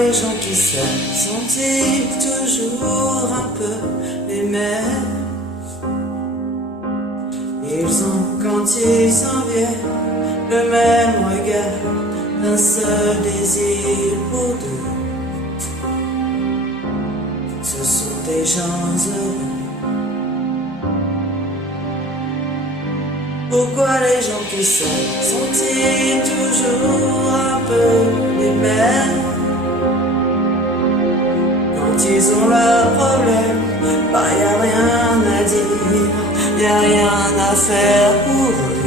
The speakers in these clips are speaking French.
les gens qui s'aiment sont-ils toujours un peu les mêmes? Ils ont, quand ils s'en viennent, le même regard, un seul désir pour deux. Ce sont des gens heureux. Pourquoi les gens qui s'aiment sont-ils toujours un peu les mêmes? Quand ils ont leurs problèmes, bah y a rien à dire, y a rien à faire pour eux.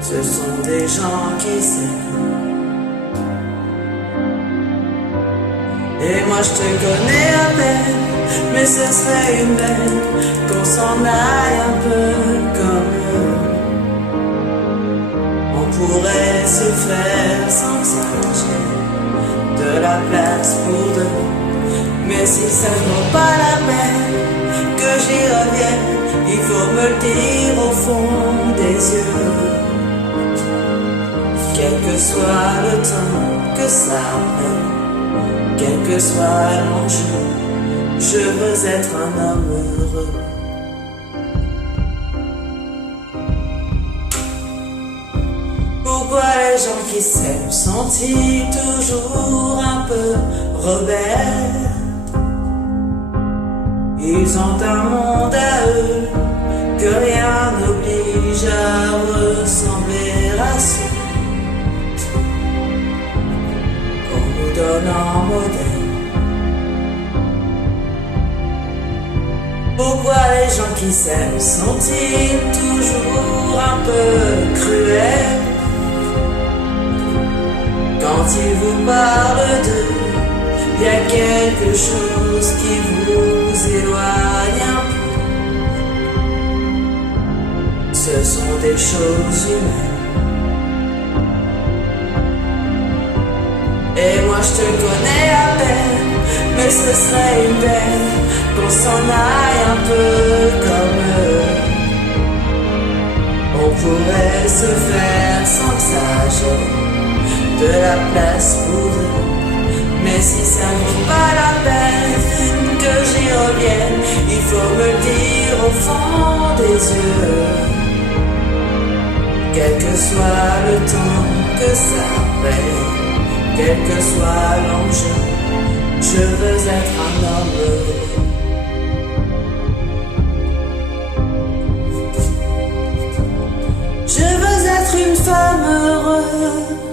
Ce sont des gens qui s'aiment. Et moi je te connais à peine, mais ce serait une belle qu'on s'en aille un peu comme eux. On pourrait se faire sans que ça gêne de la place pour deux. Mais si ça ne vaut pas la peine que j'y revienne, il faut me le dire au fond des yeux. Quel que soit le temps que ça prenne, quel que soit l'enjeu, je veux être un homme heureux. Pourquoi les gens qui s'aiment sont-ils toujours un peu rebelles? Ils ont un monde à eux que rien n'oblige à ressembler à ceux qu'on nous donne en modèle. Pourquoi les gens qui s'aiment sont-ils toujours un peu cruels? Quand ils vous parlent d'eux, y a quelque chose qui vous éloigne un peu. Ce sont des choses humaines. Et moi je te connais à peine, mais ce serait une peine qu'on s'en aille un peu comme eux. On pourrait se faire sans que ça gêne de la place pour eux. Mais si ça ne vaut pas la peine que j'y revienne, il faut me le dire au fond des yeux. Quel que soit le temps que ça prenne, quel que soit l'enjeu, je veux être un homme heureux. Je veux être une femme heureuse.